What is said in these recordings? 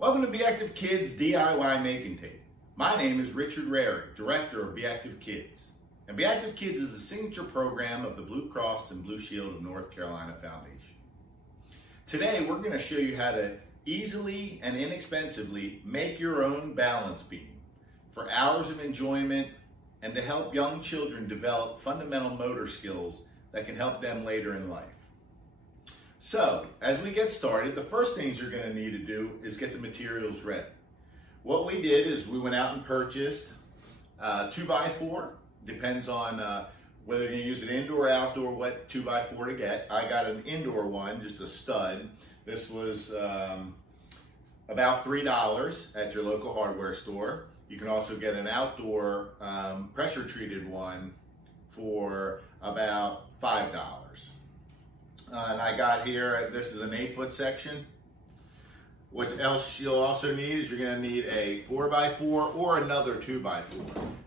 Welcome to Be Active Kids DIY Making Tape. My name is Richard Rairigh, Director of Be Active Kids. And Be Active Kids is a signature program of the Blue Cross and Blue Shield of North Carolina Foundation. Today we're going to show you how to easily and inexpensively make your own balance beam for hours of enjoyment and to help young children develop fundamental motor skills that can help them later in life. So, as we get started, the first things you're going to need to do is get the materials ready. What we did is we went out and purchased 2x4. Depends on whether you're going to use it indoor or outdoor, what 2x4 to get. I got an indoor one, just a stud. This was about $3 at your local hardware store. You can also get an outdoor pressure treated one for about $5. And I got here, this is an 8-foot section. What else you'll also need is you're going to need a 4x4 or another 2x4,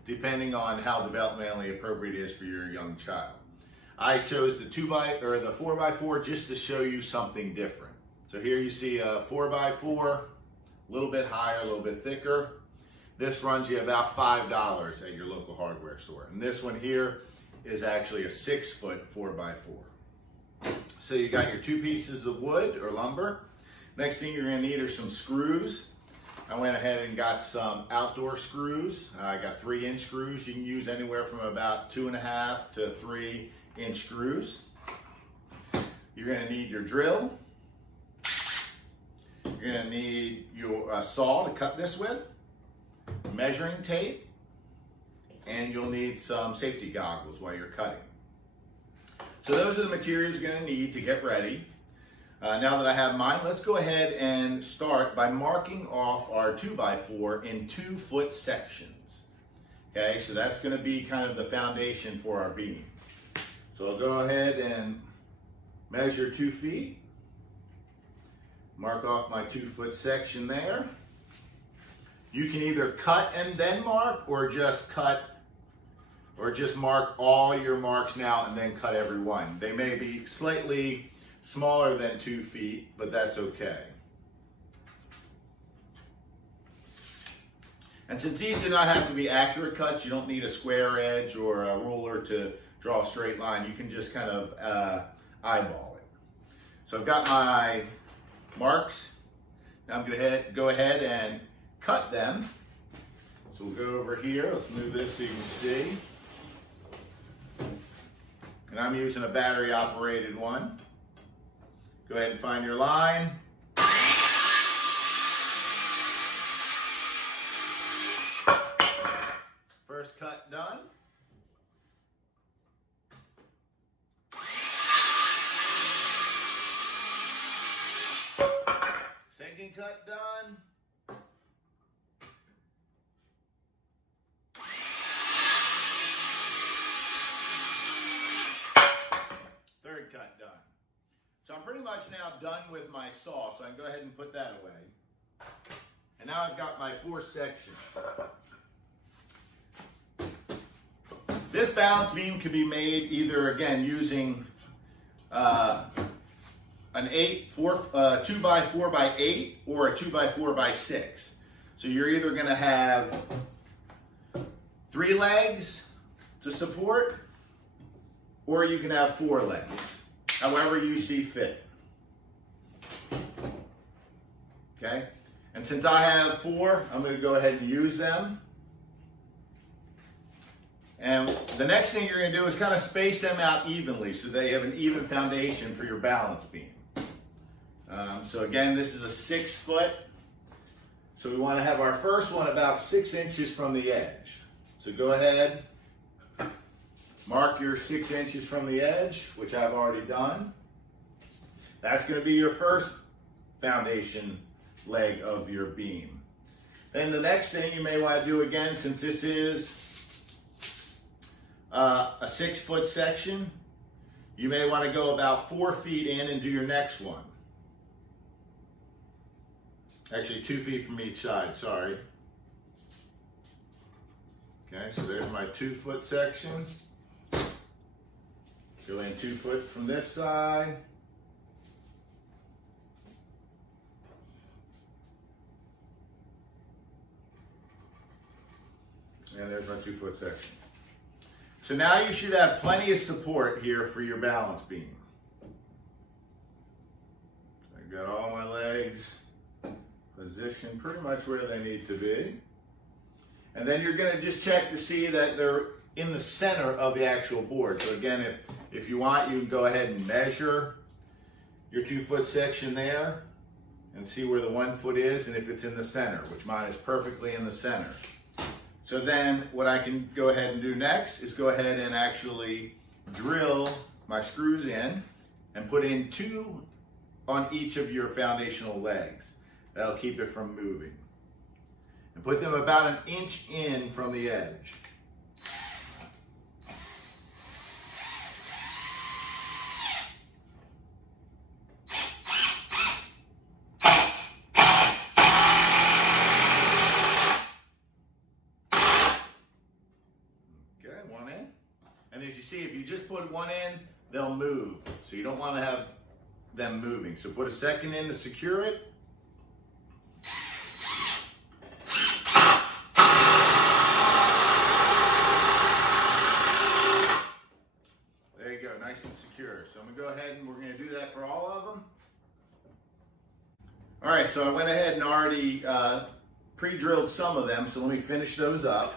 depending on how developmentally appropriate it is for your young child. I chose the 4x4 just to show you something different. So here you see a 4x4, a little bit higher, a little bit thicker. This runs you about $5 at your local hardware store. And this one here is actually a 6-foot 4x4. So you got your 2 pieces of wood or lumber. Next thing you're going to need are some screws. I went ahead and got some outdoor screws. I got 3-inch screws. You can use anywhere from about 2.5 to 3-inch screws. You're going to need your drill. You're going to need your saw to cut this with, measuring tape, and you'll need some safety goggles while you're cutting. So those are the materials you're going to need to get ready. Now that I have mine, let's go ahead and start by marking off our 2x4 in 2-foot sections. Okay, so that's going to be kind of the foundation for our beam. So I'll go ahead and measure 2 feet. Mark off my 2-foot section there. You can either cut and then mark, or just mark all your marks now and then cut every one. They may be slightly smaller than 2 feet, but that's okay. And since these do not have to be accurate cuts, you don't need a square edge or a ruler to draw a straight line. You can just kind of eyeball it. So I've got my marks. Now I'm going to go ahead and cut them. So we'll go over here. Let's move this so you can see. And I'm using a battery operated one. Go ahead and find your line. First cut done. Second cut done. Third cut done. So I'm pretty much now done with my saw, so I can go ahead and put that away. And now I've got my 4th section. This balance beam can be made either, again, using an 2x4x8 or a 2x4x6. So you're either going to have 3 legs to support, or you can have 4 legs, however you see fit. Okay? And since I have 4, I'm going to go ahead and use them. And the next thing you're going to do is kind of space them out evenly so they have an even foundation for your balance beam. So again, this is a 6-foot. So we want to have our first one about 6 inches from the edge. So go ahead. Mark your 6 inches from the edge, which I've already done. That's going to be your first foundation leg of your beam. Then the next thing you may want to do, again, since this is a 6-foot section, you may want to go about 4 feet in and do your next one. Actually, 2 feet from each side, sorry. Okay, so there's my 2-foot section. Go in 2 foot from this side. And there's my 2-foot section. So now you should have plenty of support here for your balance beam. I've got all my legs positioned pretty much where they need to be. And then you're going to just check to see that they're in the center of the actual board. So again, if you want, you can go ahead and measure your 2-foot section there and see where the 1 foot is and if it's in the center, which mine is perfectly in the center. So then what I can go ahead and do next is go ahead and actually drill my screws in and put in 2 on each of your foundational legs. That'll keep it from moving. And put them about 1 inch in from the edge. Okay, 1 in. And as you see, if you just put 1 in, they'll move. So you don't want to have them moving. So put a 2nd in to secure it. Nice and secure. So I'm going to go ahead and we're going to do that for all of them. All right, so I went ahead and already pre-drilled some of them, so let me finish those up.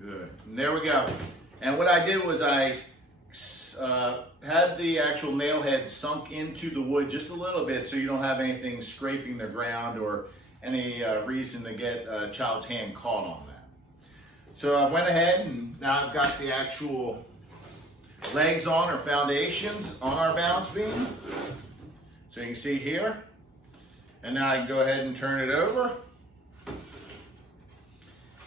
Good. And there we go. And what I did was I had the actual nail head sunk into the wood just a little bit so you don't have anything scraping the ground or any reason to get a child's hand caught on that. So I went ahead and now I've got the actual legs on, or foundations on our balance beam. So you can see here. And now I can go ahead and turn it over.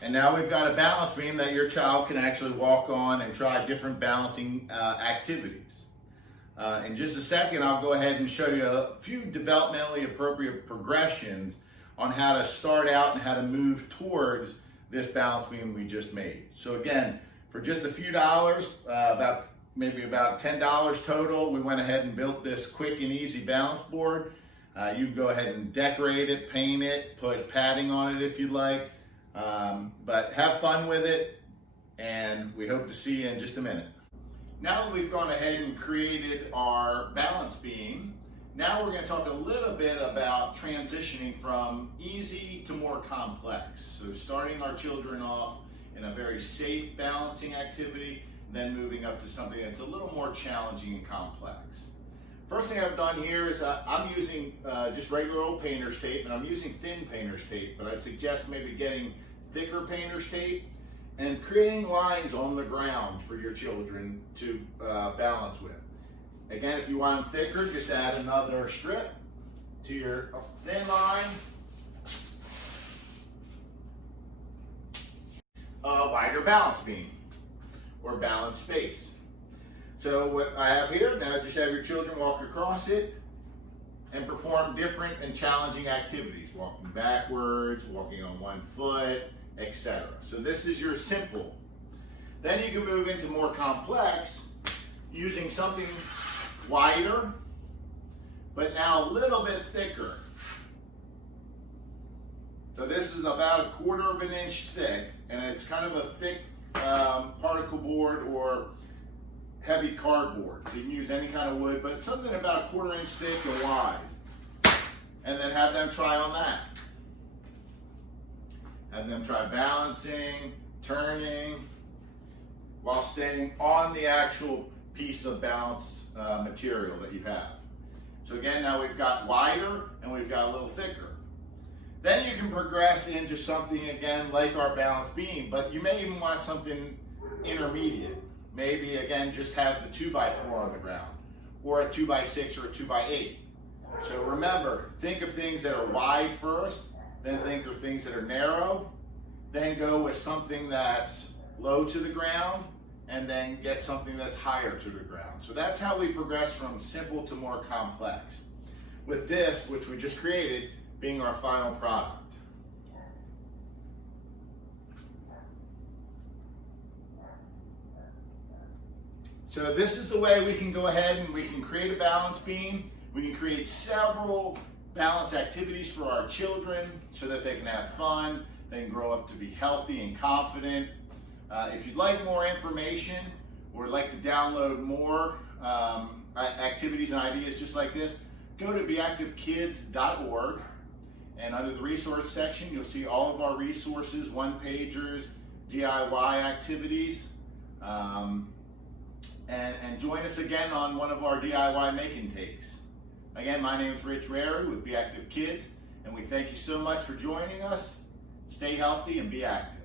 And now we've got a balance beam that your child can actually walk on and try different balancing activities. In just a second, I'll go ahead and show you a few developmentally appropriate progressions on how to start out and how to move towards this balance beam we just made. So again, for just a few dollars, maybe about $10 total, we went ahead and built this quick and easy balance board. You can go ahead and decorate it, paint it, put padding on it if you'd like. But have fun with it, and we hope to see you in just a minute. Now that we've gone ahead and created our balance beam, now we're going to talk a little bit about transitioning from easy to more complex. So starting our children off in a very safe balancing activity, then moving up to something that's a little more challenging and complex. First thing I've done here is I'm using just regular old painter's tape, and I'm using thin painter's tape, but I'd suggest maybe getting thicker painter's tape and creating lines on the ground for your children to balance with. Again, if you want them thicker, just add another strip to your thin line. A wider balance beam or balance space. So what I have here, now just have your children walk across it and perform different and challenging activities. Walking backwards, walking on 1 foot, etc. So this is your simple. Then you can move into more complex using something wider, but now a little bit thicker. So this is about 1/4 of an inch thick, and it's kind of a thick particle board or heavy cardboard. So you can use any kind of wood, but something about 1/4 inch thick and wide. And then have them try on that. Have them try balancing, turning, while staying on the actual piece of balance material that you have. So again, now we've got wider and we've got a little thicker. Then you can progress into something again like our balance beam, but you may even want something intermediate. Maybe again, just have the 2x4 on the ground, or a 2x6 or a 2x8. So remember, think of things that are wide first, then think of things that are narrow, then go with something that's low to the ground, and then get something that's higher to the ground. So that's how we progress from simple to more complex. With this, which we just created, being our final product. So this is the way we can go ahead and we can create a balance beam. We can create several balance activities for our children so that they can have fun, they can grow up to be healthy and confident. If you'd like more information or would like to download more activities and ideas just like this, go to beactivekids.org, and under the resource section you'll see all of our resources, one-pagers, DIY activities, and join us again on one of our DIY making takes. Again, my name is Rairigh with Be Active Kids, and we thank you so much for joining us. Stay healthy and be active.